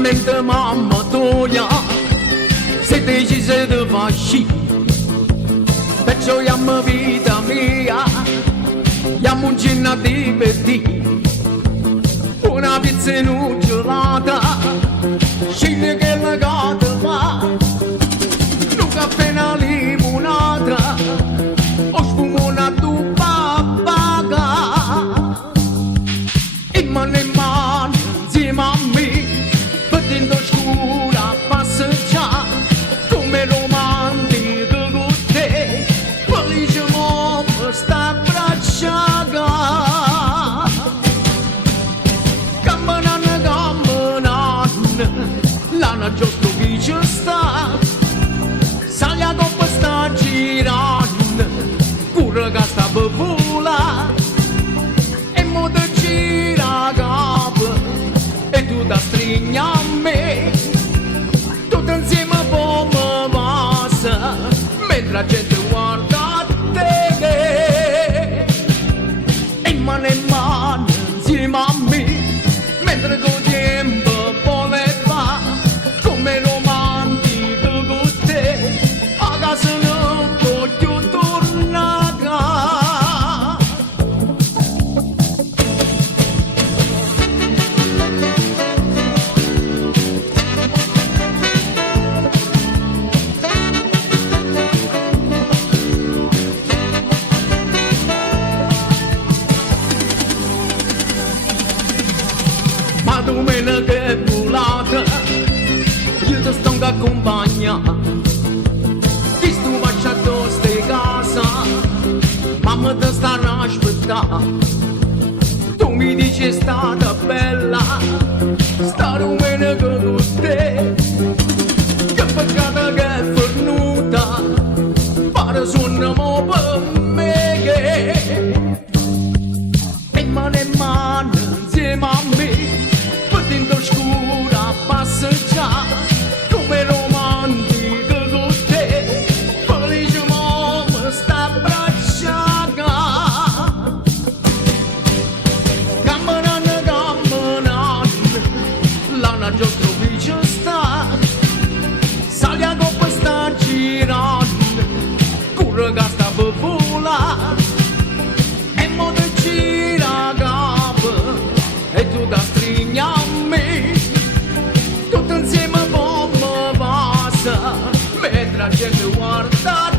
mente mamma tua se decise di far sci, perciò chiamo vita mia, chiamo un ginna di petti, una pizza in un gelata, scegli che la gata fa, un caffè una limonata, o sfumo una tuppa paga, e mano in mano insieme a me, per dentro scura passeggiare, come romantico con te, felice mo per sta abbracciata. Camminando, l'anno giusto che ci sta, sali a coppa sta girando, pure che sta per volare, e mo te gira capo, e tu da stringi a me, tutto insieme come passa, mentre la gente guarda a te, e mano in mano insieme a me, mentre col tempo vuole fa, come romantico con te, a casa non voglio tornare. Ma domenica è volata, io ti sto accompagnando, ti sto facendo ste casa, mamma ti sta a aspettare, tu mi dici è stata bella, sta domenica con te, che peccato che è venuta, pare suoniamo per me, e mano insieme a me, dentro scura passeggiare, come romantico con te, felice mo sta abbracciata. Camminando, l'anno giusto che ci sta, sali a coppa sta girando, corre che sta per volare, e mo te gira capo, e tu da stringi a me, tutto insieme come passa, mentre la gente guarda